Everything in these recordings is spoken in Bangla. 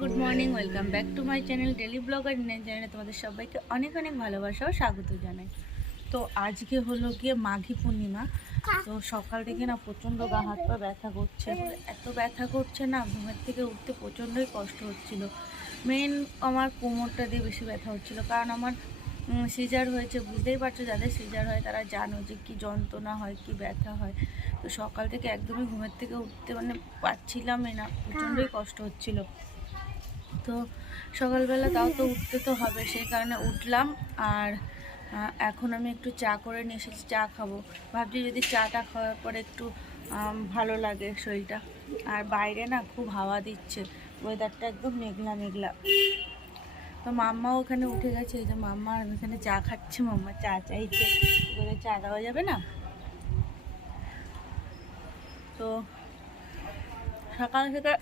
Good morning, welcome back to my channel daily blogger Indian চ্যানেলে তোমাদের সবাইকে অনেক অনেক ভালোবাসা ও স্বাগত জানাই। তো আজকে হলো গিয়ে মাঘী পূর্ণিমা, তো সকাল থেকে না প্রচণ্ড গা হাত পা ব্যথা করছে এত ব্যথা করছে না, ঘুমের থেকে উঠতে প্রচণ্ডই কষ্ট হচ্ছিল। মেন আমার কোমরটা দিয়ে বেশি ব্যথা হচ্ছিল, কারণ আমার সিজার হয়েছে, বুঝতেই পারছ যাদের সিজার হয় তারা জানো যে কি যন্ত্রণা হয়, কি ব্যথা হয়। তো সকাল থেকে একদমই ঘুমের থেকে উঠতে মানে পারছিলামই না, প্রচণ্ডই কষ্ট হচ্ছিল। তো সকালবেলা তাও তো উঠতে তো হবে, সেই কারণে উঠলাম। আর এখন আমি একটু চা করে নিয়ে এসেছি, চা খাব। ভাবছি যদি চাটা খাওয়ার পরে একটু ভালো লাগে শরীরটা। আর বাইরে না খুব হাওয়া দিচ্ছে ওয়েদারটা একদম মেঘলা মেঘলা। তো মাম্মা ওখানে উঠে গেছে, এই যে মাম্মা এখানে চা খাচ্ছে, মাম্মা চা চাইছে। ওদের চা দেওয়া যাবে না? তো সকাল থেকে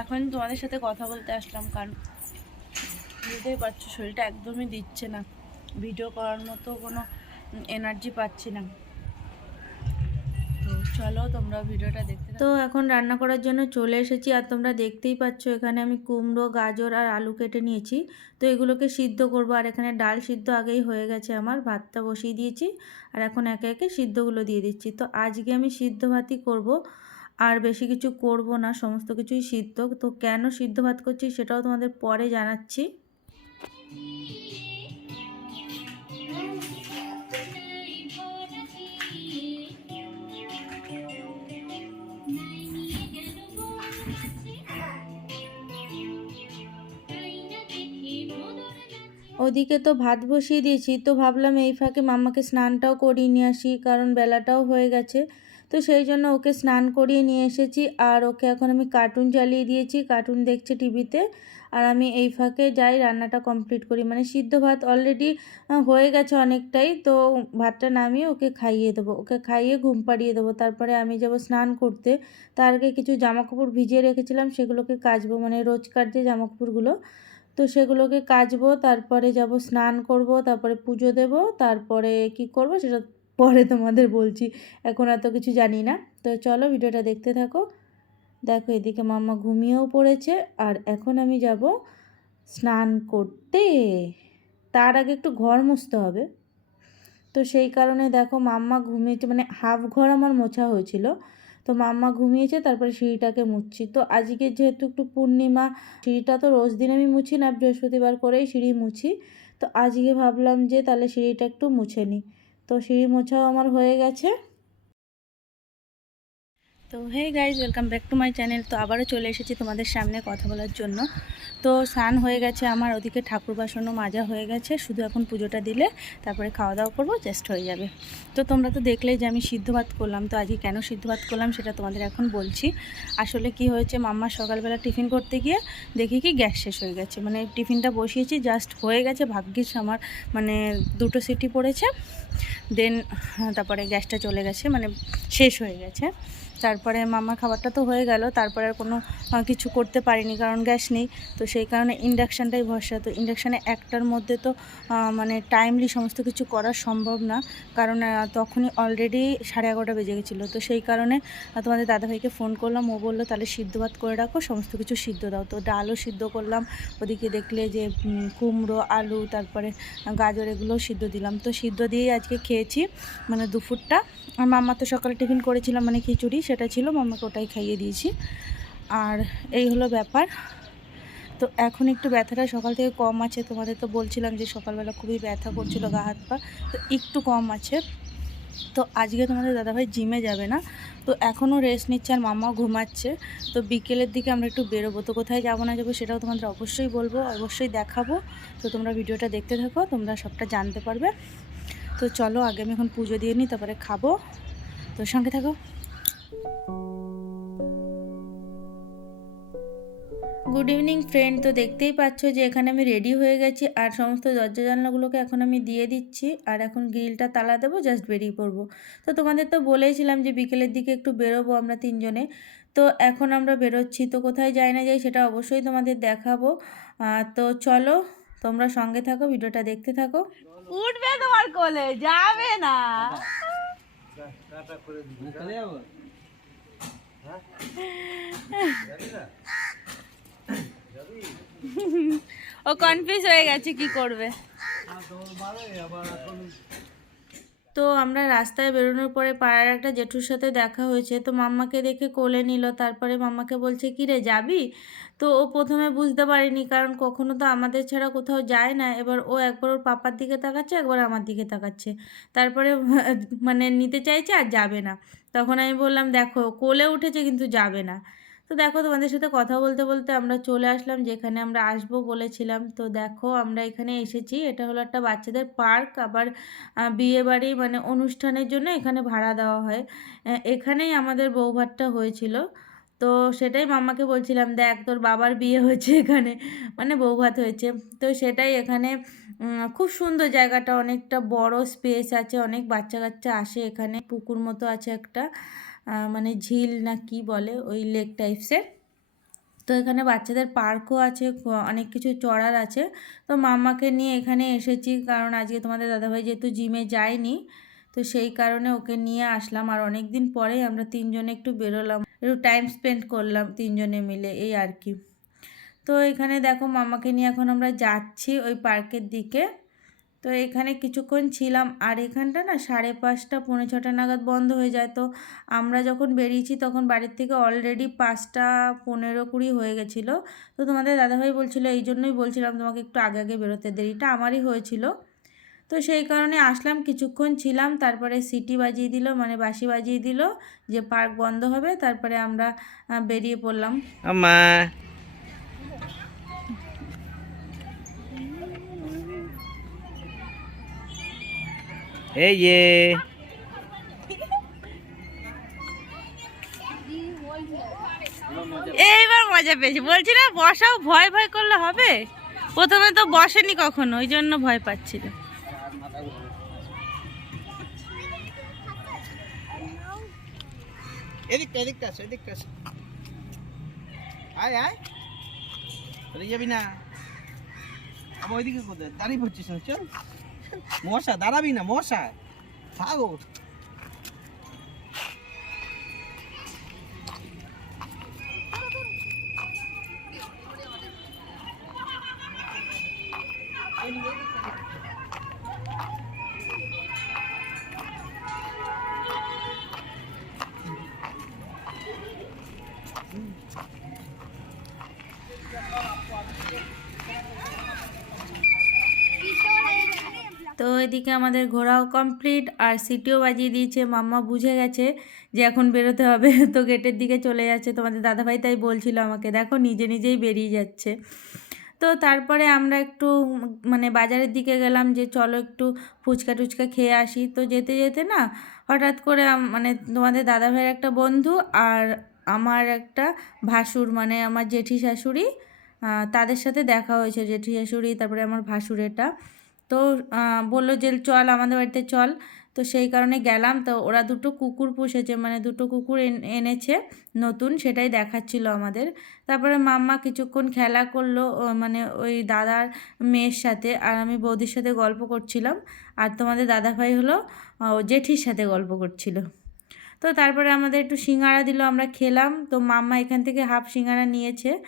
এখন তোমাদের সাথে কথা বলতে আসলাম, কারণ বুঝতেই পারছ শরীরটা একদমই দিচ্ছে না। ভিডিও করার মতো কোনো এনার্জি পাচ্ছি না। চলো তোমরা ভিডিওটা দেখতে তো এখন রান্না করার জন্য চলে এসেছি, আর তোমরা দেখতেই পাচ্ছ এখানে আমি কুমড়ো, গাজর আর আলু কেটে নিয়েছি। তো এগুলোকে সিদ্ধ করব, আর এখানে ডাল সিদ্ধ আগেই হয়ে গেছে আমার, ভাতটা বসিয়ে দিয়েছি, আর এখন একে একে সিদ্ধগুলো দিয়ে দিচ্ছি। তো আজকে আমি সিদ্ধ ভাতই করব। আর বেশি কিছু করব না, সমস্ত কিছুই সিদ্ধ। তো কেন সিদ্ধ ভাত করছি সেটাও তোমাদের পরে জানাচ্ছি। ওদিকে তো ভাত বসিয়ে দিয়েছি, তো ভাবলাম এই ফাঁকে মাম্মাকে স্নানটাও করিয়ে নিয়ে আসি, কারণ বেলাটাও হয়ে গেছে। তো সেই জন্য ওকে স্নান করিয়ে নিয়ে এসেছি। আর ওকে এখন আমি কার্টুন চালিয়ে দিয়েছি। কার্টুন দেখছে টিভিতে আর আমি এই ফাঁকে যাই, রান্নাটা কমপ্লিট করি। মানে সিদ্ধ ভাত অলরেডি হয়ে গেছে অনেকটাই। তো ভাতটা নামিয়ে ওকে খাইয়ে দেবো। ওকে খাইয়ে ঘুম পাড়িয়ে দেবো। তারপরে আমি যাব স্নান করতে। তার আগে কিছু জামা কাপড় ভিজিয়ে রেখেছিলাম। সেগুলোকে কাচবো। মানে রোজকার যে জামা কাপড়গুলো তো সেগুলোকে কাচবো। তারপরে যাব স্নান করব। তারপরে পুজো দেব। তারপরে কি করব সেটা পরে তোমাদের বলছি। এখন এত কিছু জানি না। তো চলো ভিডিওটা দেখতে থাকো। দেখো এদিকে মাম্মা ঘুমিয়েও পড়েছে। আর এখন আমি যাব স্নান করতে। তার আগে একটু ঘর মুছতে হবে। তো সেই কারণে দেখো মাম্মা ঘুমিয়েছে মানে হাফ ঘর আমার মোছা হয়েছিল। তো মাম্মা ঘুমিয়েছে, তারপরে সিঁড়িটাকে মুছছি। তো আজকে যেহেতু একটু পূর্ণিমা, সিঁড়িটা তো রোজ দিন আমি মুছি না, বৃহস্পতিবার করেই সিঁড়ি মুছি। তো আজকে ভাবলাম যে তাহলে সিঁড়িটা একটু মুছে নিই। তো সিঁড়ি মোছাও আমার হয়ে গেছে। তো hey guys welcome back to my channel তো আবারও চলে এসেছি তোমাদের সামনে কথা বলার জন্য। তো স্নান হয়ে গেছে আমার, ওদিকে ঠাকুর বাসনও মাজা হয়ে গেছে। শুধু এখন পুজোটা দিলে, তারপরে খাওয়া দাওয়া করব জাস্ট হয়ে যাবে। তো তোমরা তো দেখলেই যে আমি সিদ্ধ ভাত করলাম। তো আজকে কেন সিদ্ধ ভাত করলাম সেটা তোমাদের এখন বলছি। আসলে কি হয়েছে, মাম্মা সকালবেলা টিফিন করতে গিয়ে দেখি কি গ্যাস শেষ হয়ে গেছে। মানে টিফিনটা বসিয়েছি জাস্ট হয়ে গেছে। ভাগ্যিস আমার মানে দুটো সিটি পড়েছে। দেন তারপরে গ্যাসটা চলে গেছে মানে শেষ হয়ে গেছে। তারপরে মামার খাবারটা তো হয়ে গেল, তারপরে আর কোনো কিছু করতে পারিনি কারণ গ্যাস নেই। তো সেই কারণে ইন্ডাকশানটাই ভরসা। তো ইন্ডাকশানে একটার মধ্যে তো মানে টাইমলি সমস্ত কিছু করা সম্ভব না, কারণ তখনই অলরেডি সাড়ে এগারোটা বেজে গেছিল। তো সেই কারণে তোমাদের দাদাভাইকে ফোন করলাম। ও বলল, তাহলে সিদ্ধ ভাত করে রাখো, সমস্ত কিছু সিদ্ধ দাও। তো ডালও সিদ্ধ করলাম, ওদিকে দেখলে যে কুমড়ো, আলু, তারপরে গাজর এগুলো সিদ্ধ দিলাম। তো সিদ্ধ দিয়েই আজকে খেয়েছি মানে দুপুরটা। আর মাম্মা তো সকালে টিফিন করেছিলাম মানে খিচুড়ি সেটা ছিল, মাম্মাকে ওটাই খাইয়ে দিয়েছি। আর এই হলো ব্যাপার। তো এখন একটু ব্যথাটা সকাল থেকে কম আছে। তোমাদের তো বলছিলাম যে সকালবেলা খুবই ব্যথা করছিল গা, হাত, পা। তো একটু কম আছে। তো আজকে তোমাদের দাদাভাই জিমে যাবে না। তো এখনও রেস্ট নিচ্ছে আর মামাও ঘুমাচ্ছে। তো বিকেলের দিকে আমরা একটু বেরোবো। তো কোথায় যাব, না যাব সেটাও তোমাদের অবশ্যই বলব, অবশ্যই দেখাবো। তো তোমরা ভিডিওটা দেখতে থাকো, তোমরা সবটা জানতে পারবে। তো চলো, আগে আমি এখন পুজো দিয়ে নিই, তারপরে খাব। তো সঙ্গে থাকো। গুড ইভিনিং ফ্রেন্ড তো দেখতেই পাচ্ছ যে এখানে আমি রেডি হয়ে গেছি আর সমস্ত দরজা জানলাগুলোকে এখন আমি দিয়ে দিচ্ছি আর এখন গ্রিলটা তালা দেবো জাস্ট বেরিয়ে পড়ব। তো তোমাদের তো বলেইছিলাম যে বিকেলের দিকে একটু বেরোবো আমরা তিনজনে। তো এখন আমরা বেরোচ্ছি। তো কোথায় যাই না যাই সেটা অবশ্যই তোমাদের দেখাবো। তো চলো তোমরা সঙ্গে থাকো ভিডিওটা দেখতে থাকো। উঠবে তোমার কোলে যাবে না। ও কনফিউজ হয়ে গেছে কি করবে। তো আমরা রাস্তায় বেরোনোর পরে পাড়ার একটা জেঠুর সাথে দেখা হয়েছে। তো মাম্মাকে দেখে কোলে নিল, তারপরে মাম্মাকে বলছে, কি রে, যাবি? তো ও প্রথমে বুঝতে পারেনি, কারণ কখনো তো আমাদের ছাড়া কোথাও যায় না। এবার ও একবার ওর পাপার দিকে তাকাচ্ছে, একবার আমার দিকে তাকাচ্ছে। তারপরে মানে নিতে চাইছে আর যাবে না। তখন আমি বললাম, দেখো, কোলে উঠেছে কিন্তু যাবে না। তো দেখো, তোমাদের সাথে কথা বলতে বলতে আমরা চলে আসলাম, যেখানে আমরা আসব বলেছিলাম। তো দেখো, আমরা এখানে এসেছি। এটা হলো একটা বাচ্চাদের পার্ক। আবার বিয়ে বাড়ি মানে অনুষ্ঠানের জন্য এখানে ভাড়া দেওয়া হয়। এখানেই আমাদের বৌভাতটা হয়েছিল। তো সেটাই মাম্মাকে বলছিলাম, দেখ, তোর বাবার বিয়ে হয়েছে এখানে। মানে বৌভাত হয়েছে। তো সেটাই এখানে খুব সুন্দর জায়গাটা, অনেকটা বড় স্পেস আছে, অনেক বাচ্চা কাচ্চা আসে এখানে, পুকুর মতো আছে একটা মানে ঝিল না কি বলে, ওই লেক টাইপসের তো এখানে বাচ্চাদের পার্কও আছে অনেক কিছু চড়ার আছে। তো মাম্মাকে নিয়ে এখানে এসেছি, কারণ আজকে তোমাদের দাদাভাই যেহেতু জিমে যায়নি, তো সেই কারণে ওকে নিয়ে আসলাম। আর অনেক দিন পরেই আমরা তিনজনে একটু বেরোলাম। একটু টাইম স্পেন্ড করলাম তিনজনে মিলে, এই আর কি। তো এখানে দেখো মামাকে নিয়ে এখন আমরা যাচ্ছি ওই পার্কের দিকে। তো এখানে কিছুক্ষণ ছিলাম, আর এখানটা না সাড়ে পাঁচটা, পৌনে ছটা নাগাদ বন্ধ হয়ে যায়। তো আমরা যখন বেরিয়েছি তখন বাড়ির থেকে অলরেডি পাঁচটা, পনেরো, কুড়ি হয়ে গেছিল। তো তোমাদের দাদাভাই বলছিল, এই জন্যই বলছিলাম তোমাকে একটু আগে আগে বেরোতে, দেরিটা আমারই হয়েছিল। তো সেই কারণে আসলাম কিছুক্ষণ ছিলাম তারপরে সিটি বাজিয়ে দিল মানে বাসি বাজিয়ে দিল যে পার্ক বন্ধ হবে তারপরে আমরা বেরিয়ে পড়লাম। আমা এই যে। এইবার মজা পেয়েছি। বলছি না বসাও ভয় ভয় করলে হবে। প্রথমে তো বসেনি কখনো ওই জন্য ভয় পাচ্ছিল। এদিকটা এদিকটা আছে এদিকটা আছে। আয় আয়। চলে যাবি না। আবার ওইদিকে কোথায়? দাঁড়িয়ে পড়ছিস চল। মশা, দাঁড়াবি না, মশা। থাকো এদিকে আমাদের ঘোরাও কমপ্লিট আর সিটিও বাজিয়ে দিয়েছে। মাম্মা বুঝে গেছে যে এখন বেরোতে হবে। তো গেটের দিকে চলে যাচ্ছে তোমাদের দাদাভাই, তাই বলছিল আমাকে, দেখো, নিজে নিজেই বেরিয়ে যাচ্ছে। তো তারপরে আমরা একটু মানে বাজারের দিকে গেলাম যে চলো একটু ফুচকা টুচকা খেয়ে আসি। তো যেতে যেতে না, হঠাৎ করে মানে তোমাদের দাদাভাইয়ের একটা বন্ধু আর আমার একটা ভাসুর মানে আমার জেঠি শাশুড়ি তাদের সাথে দেখা হয়েছে, জেঠি শাশুড়ি, তারপরে আমার ভাসুরেটা তো বলল যে, চল, আমাদের বাড়িতে চল। তো সেই কারণে গেলাম। তো ওরা দুটো কুকুর পুষেছে মানে দুটো কুকুর এন- এনেছে নতুন, সেটাই দেখাচ্ছিল আমাদের। তারপরে মাম্মা কিছুক্ষণ খেলা করল মানে ওই দাদার মেয়ের সাথে, আর আমি বৌদির সাথে গল্প করছিলাম। আর তোমাদের দাদাভাই হলো ও জেঠির সাথে গল্প করছিল। তো তারপরে আমাদের একটু সিঙ্গারা দিল, আমরা খেলাম। তো মাম্মা এখান থেকে হাফ সিঙ্গারা নিয়েছে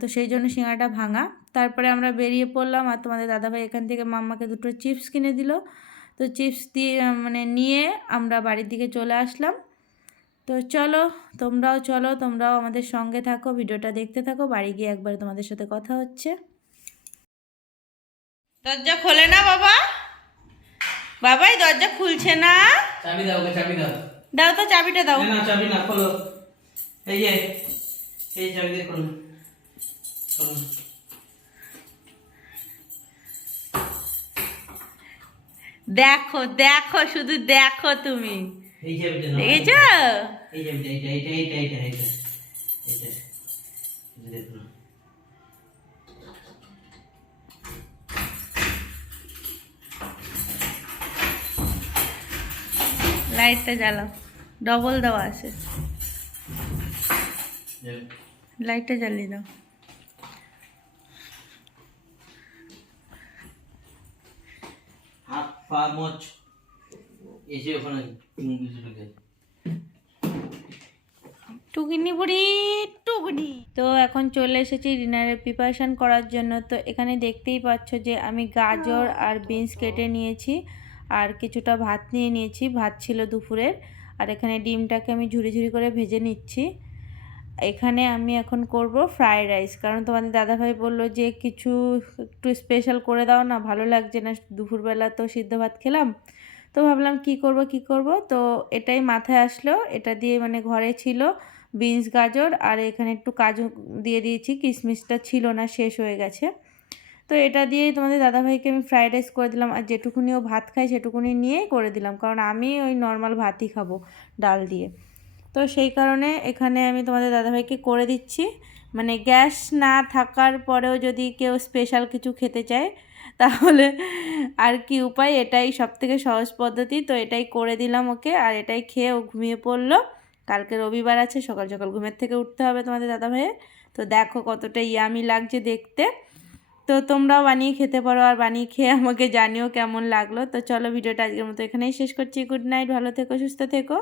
তো সেই জন্য সিঙ্গারাটা ভাঙা। তারপরে আমরা বেরিয়ে পড়লাম আর তোমাদের দাদাভাই এখান থেকে মাম্মাকে দুটো চিপস কিনে দিল। তো চিপস দিয়ে মানে নিয়ে আমরা বাড়ির দিকে চলে আসলাম। তো চলো তোমরাও চলো তোমরাও আমাদের সঙ্গে থাকো ভিডিওটা দেখতে থাকো বাড়ি গিয়ে একবার তোমাদের সাথে কথা হচ্ছে। দরজা খোলে না বাবা? বাবাই দরজা খুলছে না? চাবি দাও ওকে চাবি দাও। দাও তো চাবিটা দাও। না চাবি না খোলো। এই যে এই চাবি দিয়ে খোলো। খোলো। দেখো দেখো শুধু দেখো তুমি। দেখেছ? লাইটটা জ্বালাও। ডবল দেওয়া আছে। লাইটটা জ্বালিয়ে দাও। হাত পা মোচ এসে ওখানে টুকিনি বুড়ি, টুকুনি। তো এখন চলে এসেছি ডিনারের প্রিপারেশন করার জন্য। তো এখানে দেখতেই পাচ্ছ যে আমি গাজর আর বিনস কেটে নিয়েছি, আর কিছুটা ভাত নিয়ে নিয়েছি। ভাত ছিল দুপুরের, আর এখানে ডিমটাকে আমি ঝুড়ি ঝুড়ি করে ভেজে নিচ্ছি। এখানে আমি এখন করব ফ্রায়েড রাইস কারণ তোমাদের দাদাভাই বলল যে, কিছু একটু স্পেশাল করে দাও না, ভালো লাগছে না। দুপুরবেলা তো সিদ্ধ ভাত খেলাম। তো ভাবলাম কি করব কি করব? তো এটাই মাথায় আসলো। এটা দিয়ে মানে ঘরে ছিল বিনস গাজর, আর এখানে একটু কাজু দিয়ে দিয়েছি। কিশমিশটা ছিল না, শেষ হয়ে গেছে। তো এটা দিয়েই তোমাদের দাদাভাইকে আমি ফ্রাইড রাইস করে দিলাম। আর যেটুকুনি ও ভাত খায়, সেটুকুনি নিয়েই করে দিলাম। কারণ আমি ওই নর্মাল ভাতই খাব ডাল দিয়ে। তো সেই কারণে এখানে আমি তোমাদের দাদাভাইকে করে দিচ্ছি। মানে গ্যাস না থাকার পরেও যদি কেউ স্পেশাল কিছু খেতে চায়, তাহলে আর কি উপায়? এটাই সব থেকে সহজ পদ্ধতি। তো এটাই করে দিলাম ওকে, আর এটাই খেয়ে ও ঘুমিয়ে পড়ল। কালকে রবিবার আছে, সকাল সকাল ঘুমের থেকে উঠতে হবে তোমাদের দাদাভাইয়ের। তো দেখো কতটা ইয়ামি লাগছে দেখতে। তো তোমরাও বানিয়ে খেতে পারো আর বানিয়ে খেয়ে আমাকে জানিও কেমন লাগল। তো চলো ভিডিওটা আজকের মতো এখানেই শেষ করছি। গুড নাইট, ভালো থেকো, সুস্থ থেকো।